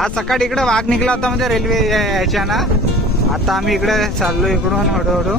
आज सकाळी इकडे वाघ निघला होता म्हणजे रेल्वे यायच्या ना. आता आम्ही इकडे चाललो इकडून हळूहळू.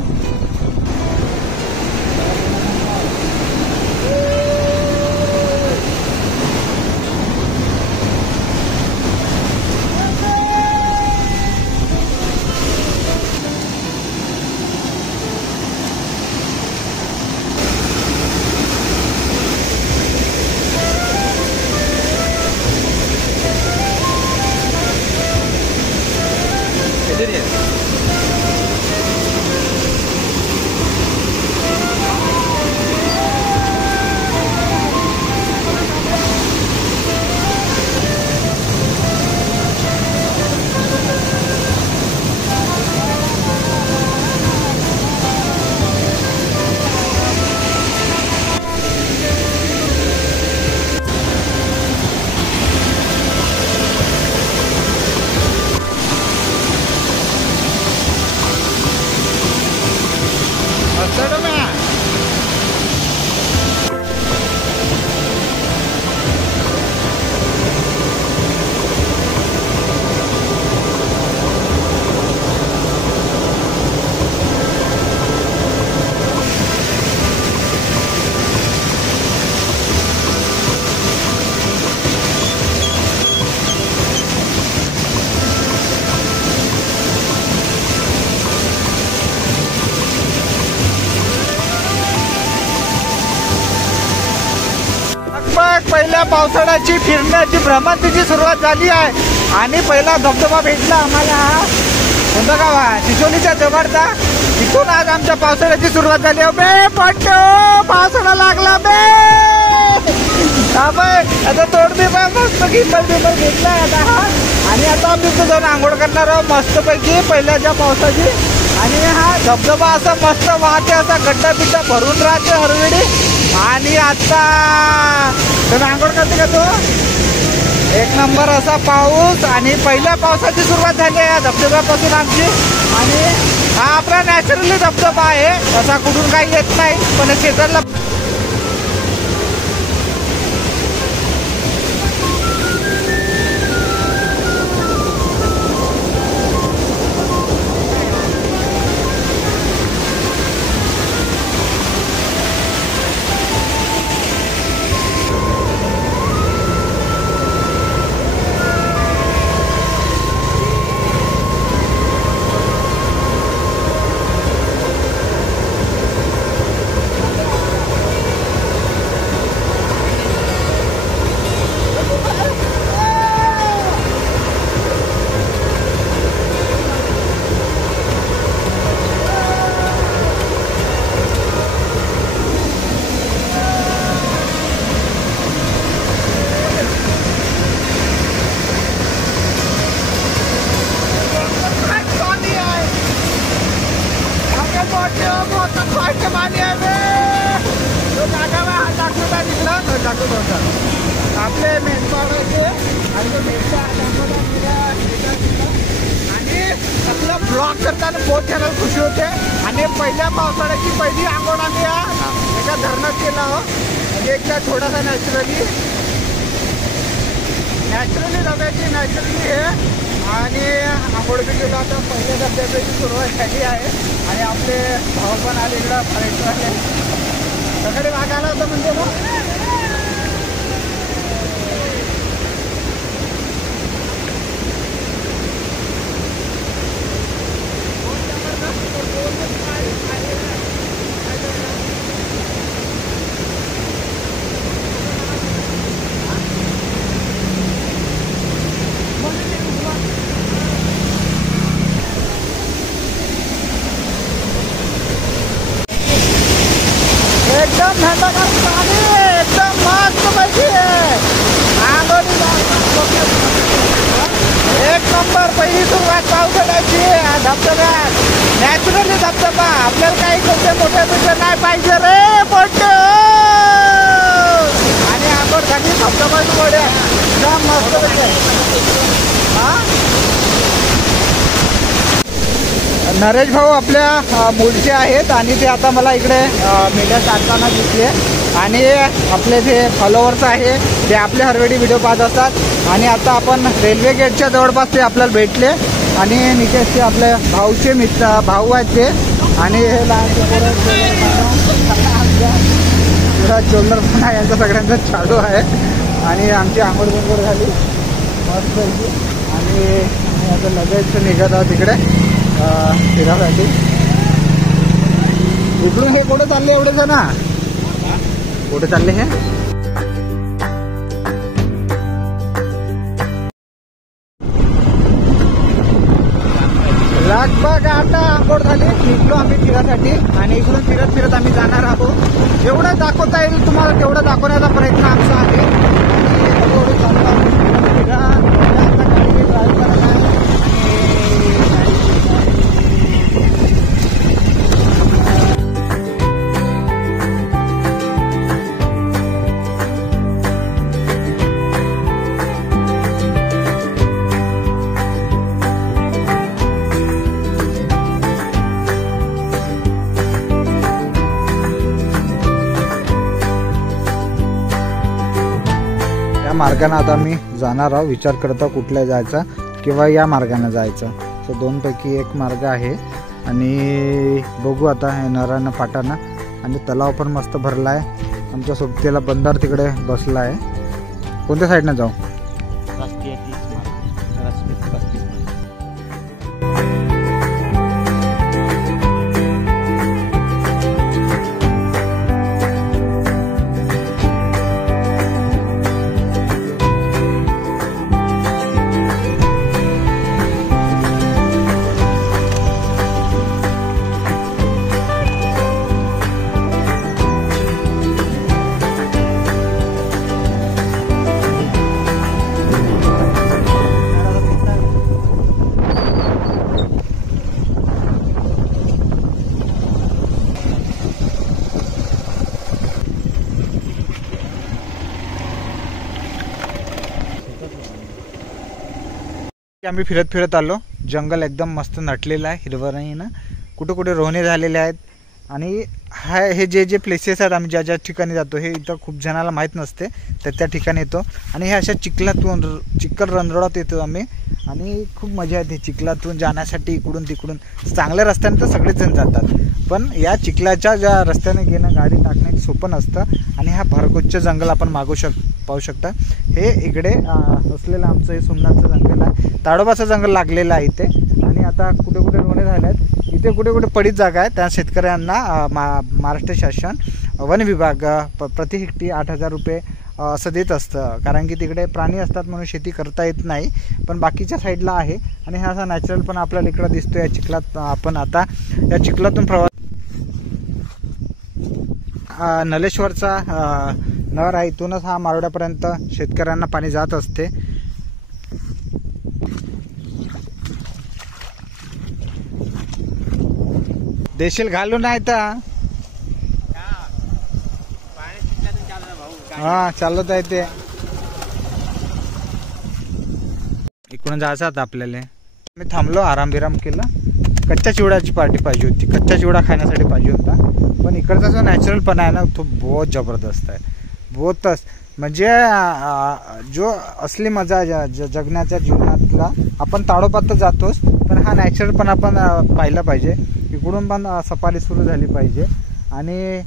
पहिल्या पावसाळ्याची फिरण्याची भ्रमंतीची सुरुवात झाली आहे आणि पहिला धबधबा भेटला आम्हाला. हा कोणता गाव आहे? चिचोलीच्या जवळचा. तिथून आज आमच्या पावसाळ्याची सुरुवात झाली. बे पट्टो पावसाळा लागला बे. आता तोडबी मस्त गिंबल बिंबल घेतला आता हा. आणि आता आम्ही तिथं जाऊन आंघोळ करणार आहोत मस्तपैकी पहिल्याच्या पावसाची. आणि हा धबधबा असा मस्त वाहते, असा गड्डा बिड्डा भरून राहते हरवेळी. आणि आता तर आंघोळ करते का तो? एक नंबर असा पाऊस. आणि पहिल्या पावसाची सुरुवात झाली आहे धबधब्यापासून आमची. आणि हा आपला नॅचरली धबधबा आहे, असा कुठून काही येत नाही. पण शेतातला आपले मेंढपाळाचे आणि आपला ब्लॉग करताना बहुत चॅनल खुशी होते. आणि पहिल्या पावसाळ्याची पहिली आंघोळ आम्ही एका धरणात केला आहोत. म्हणजे एकदा थोडासा नॅचरली रव्याची नॅचरली हे. आणि आंघोळ बी गेलो. आता पहिल्या धबधब्याची सुरुवात झाली आहे. आणि आपले भाऊ पण आले इकडं पर्यटन सकाळी वाघ आला होता म्हणजे मग एकदम थंडगार पाणी, एकदम मस्त पैकी आहे. एक नंबर पहिली सुरुवात पावसाळ्याची धबधब्यात. नॅचरली धबधबा. आपल्याला काही कोणत्या मोठ्या पिक्चर नाही पाहिजे रे मोठे. आणि आंघोळ झाली धबधबा मोठ्या एकदम मस्त पैकी. हा नरेश भाऊ आपल्या मूळचे आहेत आणि ते आता मला इकडे मीडिया टाकताना दिसले आणि आपले जे फॉलोअर्स आहे ते आपले हरवेळी व्हिडिओ पाहत असतात आणि आता आपण रेल्वे गेटच्या जवळपास ते आपल्याला भेटले आणि निकेशचे आपले भाऊचे मित्र भाऊ आहेत ते आणि हे चोलर पण आहे यांचा सगळ्यांचा चालू आहे आणि आमची आंघोळ बिंघोळ झाली मस्त आणि आता लगेच निघत आहोत तिकडे फिरासाठी. इकडून हे कुठे चालले एवढे जण कुठे चालले हे लगभग आता आंघोळ झाली निघलो आम्ही फिरासाठी आणि इकडून फिरत फिरत आम्ही जाणार आहोत. जेवढं दाखवता येईल तुम्हाला तेवढं दाखवण्याचा प्रयत्न आमचा आहे. मार्गाने आता मी जाणार आहोत. विचार करता कुठल्या जायचा किंवा या मार्गाने जायचं. तर दोनपैकी एक मार्ग आहे आणि बघू आता हे नरानं पाटानं आणि तलाव पण मस्त भरला आहे. आमच्या सोबतीला बंदर तिकडे बसला आहे. कोणत्या साईडनं जाऊ? आम्ही फिरत फिरत आलो. जंगल एकदम मस्त नटलेलं आहे हिरवळीनं. कुठे कुठे रोहणे झालेले आहेत आणि हे जे प्लेसेस आहेत आम्ही ज्या ठिकाणी जातो हे इथं खूप जणाला माहीत नसते तर त्या ठिकाणी येतो आणि हे अशा चिखल रणरोडात येतो आम्ही आणि खूप मजा येते चिखलातून जाण्यासाठी. इकडून तिकडून चांगल्या रस्त्याने तर सगळेच जण जातात पण या चिखलाच्या ज्या रस्त्याने गेणं गाडी टाकणं सोपं नसतं आणि हा भरगच्च जंगल आपण पाहू शकता. हे इकडे असलेलं आमचं हे सोमनाथचं जंगल आहे. ताडोबाचं जंगल लागलेलं आहे इथे आणि आता कुठे कुठे रोणे झाले आहेत. इथे कुठे कुठे पडीत जागा आहे त्या शेतकऱ्यांना महाराष्ट्र शासन वन विभाग प्रति हेक्टरी 8,000 रुपये असं देत असतं. कारण की तिकडे प्राणी असतात म्हणून शेती करता येत नाही पण बाकीच्या साईडला आहे आणि हा असा नॅचरल पण आपल्याला इकडं दिसतो. या चिखलात आपण आता या चिखलातून प्रवास नलेश्वरचा नहर आहे इथूनच हा मारोड्यापर्यंत शेतकऱ्यांना पाणी जात असते. देशील घालून नाही तर हा चालत आहे ते. इकडून जायचं आता आपल्याला. मी थांबलो आराम बिराम केलं. कच्च्या चिवड्याची पार्टी पाहिजे होती. कच्चा चिवडा खाण्यासाठी पाहिजे होता पण इकडचा जो नॅचरल पण आहे ना तो बहुत जबरदस्त आहे. बहुतच म्हणजे जो असली मजा जगण्याच्या जीवनातला आपण ताडोबात तर जातोच पण हा नॅचरल पण आपण पाहिला पाहिजे. इकडून पण सफारी सुरू झाली पाहिजे आणि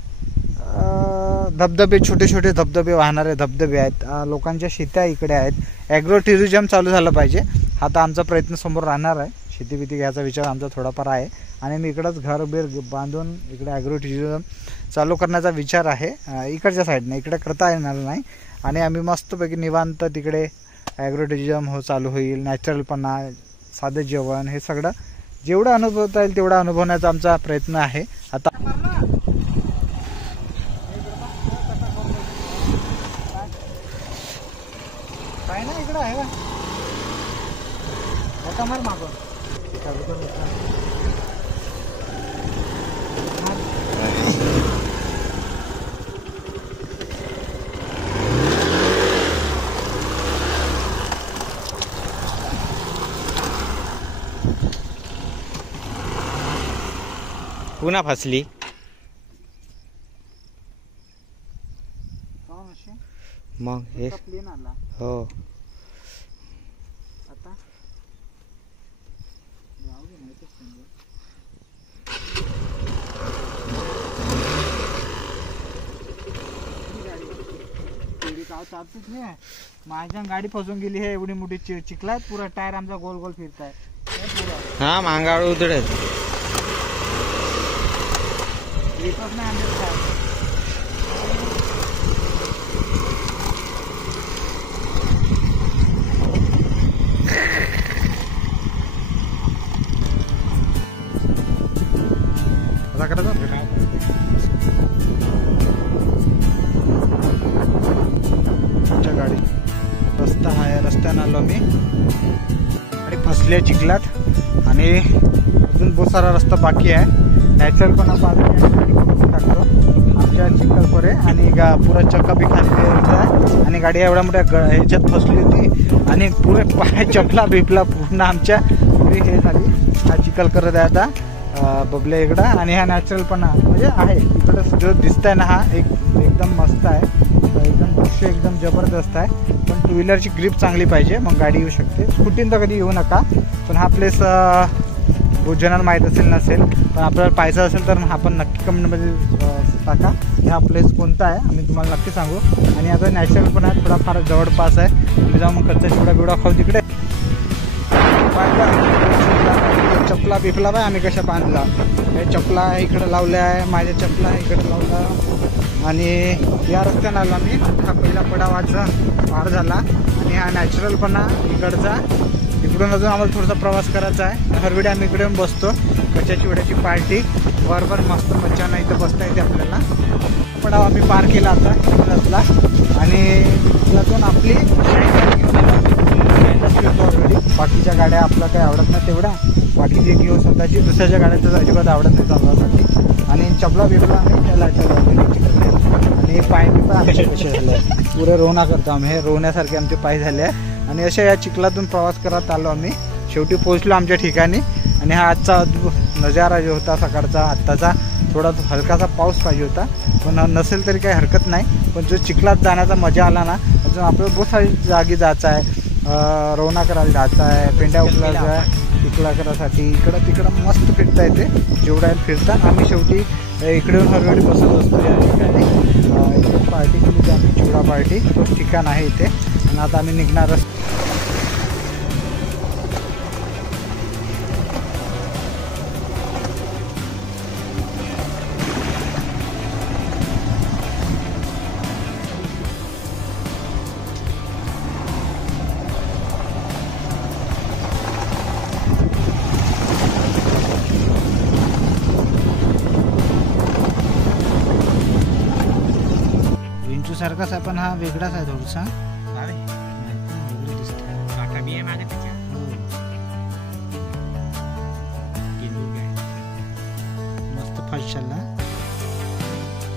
धबधबे छोटे छोटे धबधबे वाहणारे धबधबे आहेत. लोकांच्या शेत्या इकडे आहेत. ॲग्रो टुरिझम चालू झालं पाहिजे. हा तर आमचा प्रयत्न समोर राहणार आहे. शेती बिती घ्यायचा विचार आमचा थोडाफार आहे आणि मी इकडंच घर बीर बांधून इकडे ॲग्रो टुरिझम चालू करण्याचा विचार आहे. इकडच्या साईडने इकडे करता येणार नाही आणि आम्ही मस्तपैकी निवांत तिकडे ॲग्रो टुरिझम चालू होईल. नॅचरलपणा साधं जेवण हे सगळं जेवढं अनुभवता येईल तेवढा अनुभवण्याचा आमचा प्रयत्न आहे. आता काय ना इकडं आहे का मार मागून पुन्हा फसली. मग हे हो आता माझ्या गाडी फसून गेली हे एवढी मोठी चिखलात पुरा टायर आमचा गोल गोल फिरताय. हा मांगाळ उतरत नाही आमच्या आमच्या गाडी रस्ता आहे. रस्त्यानं आलो मी गाडी फसली आहे चिखलात आणि अजून बहुत सारा रस्ता बाकी आहे. नॅचरल पण टाकतो आमच्या चिखलपुरे आणि पुरा चक्का बी खाली आहे आणि गाडी एवढ्या मोठ्या ह्याच्यात फसली होती आणि पुरे पाय चपला बिपला पूर्ण आमच्या पुरी हे झाली. हा चिखल करत आहे आता बबल्या इकडं आणि हा नॅचरल पण म्हणजे आहे इकडं जो दिसतंय ना हा एकदम मस्त आहे. एकदम दृश्य एकदम जबरदस्त आहे. पण टू व्हीलरची ग्रिप चांगली पाहिजे मग गाडी येऊ शकते. स्कूटीन तर कधी येऊ नका. पण हा प्लेस बहुत जणांना माहीत असेल नसेल पण आपल्याला पाहायचं असेल तर आपण नक्की कमेंटमध्ये टाका हा प्लेस कोणता आहे. आम्ही तुम्हाला नक्की सांगू. आणि आता नॅचरल पण आहे थोडाफार जवळपास आहे. आम्ही जाऊन मग कच्चा चिवडा बिवडा खाऊ तिकडे. चपला बिफला बाय आम्ही कशा बांधला हे चपला इकडे लावल्या आहे. माझ्या चपला इकडे लावला आणि या रस्त्यानं आला मी. हा पहिला पडावाचा पार झाला आणि हा नॅचरलपणा इकडचा. इकडून अजून आम्हाला थोडासा प्रवास करायचा आहे. हर वेळी आम्ही इकडे बसतो. कच्च्या चिवड्याची पार्टी बरोबर मस्त मजा नाही तर बसता येते आपल्याला. पडाव आम्ही पार केला आता रस्ता आणि त्यातून आपली ऑलरेडी बाकीच्या गाड्या आपल्या काही आवडत नाही तेवढ्या. बाकीची घेऊन स्वतःची दुसऱ्याच्या गाड्या तर अजिबात आवडत नाही चालवासाठी. आणि चपला बिपला आम्ही त्याला आणि पाय पण आमचे कसे झाले पुरे रोवणा करतो आम्ही. हे रोवण्यासारखे आमचे पाय झाले आणि अशा या चिखलातून प्रवास करत आलो आम्ही. शेवटी पोहोचलो आमच्या ठिकाणी. आणि हा आजचा नजारा जो होता सकाळचा आत्ताचा थोडा हलकासा पाऊस पाहिजे होता पण नसेल तरी काही हरकत नाही. पण जो चिखलात जाण्याचा मजा आला ना अजून आपल्याला बहुत सारी जागी जायचं आहे. रोवणा करायला जायचं आहे. पेंड्या उचलायचं आहे चिखला करायसाठी. इकडं तिकडं मस्त फिरता येते जेवढा फिरता. आम्ही शेवटी इकडे येऊन हरवेळी बसत असतो या ठिकाणी. इकडे पार्टी केली आम्ही चिवडा पार्टी तोच ठिकाण आहे इथे. आणि आता आम्ही निघणार सारखाच आहे पण हा वेगळाच आहे थोडासा. वेगळं दिसतंय. मस्त फास्ट चालला.